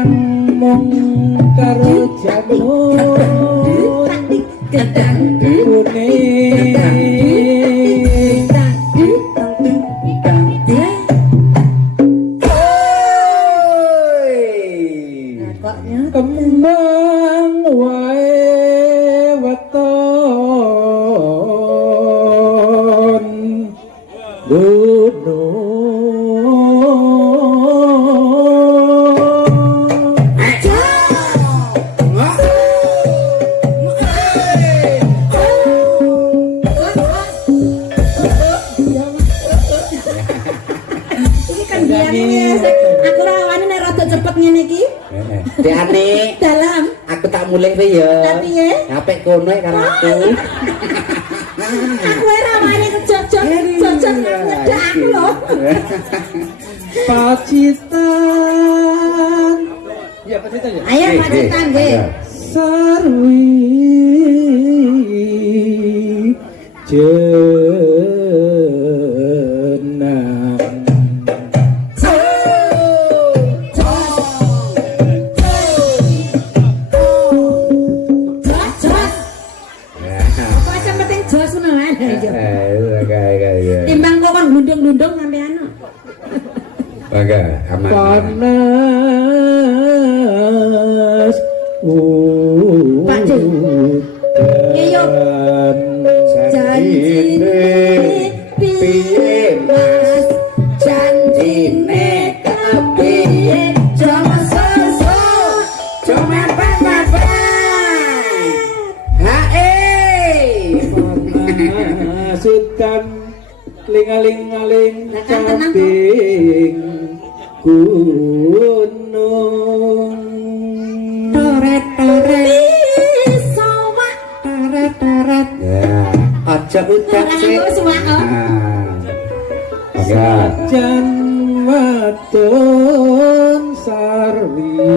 mung karo jamur gedang kuning kembang wae weton Diane dalam aku tak mulai ya. tapi ya Apik kono karo aku. aku ramane kejojot nyedak aku lho pacitan Ya pacitan ya. ayo pacitan nggih Sarwi jenang timbang kok kan glundung-glundung sampean. Mangga aman. Panas. Pak Cuk. Ayo. Janjine piye Mas? Janjine kepiye? Jama sesu. Jama apa-apa. Sudan lingaling-aling camping gunung toret-toret sawah toret-toret ya aja ucap sih sajan wadon sarwi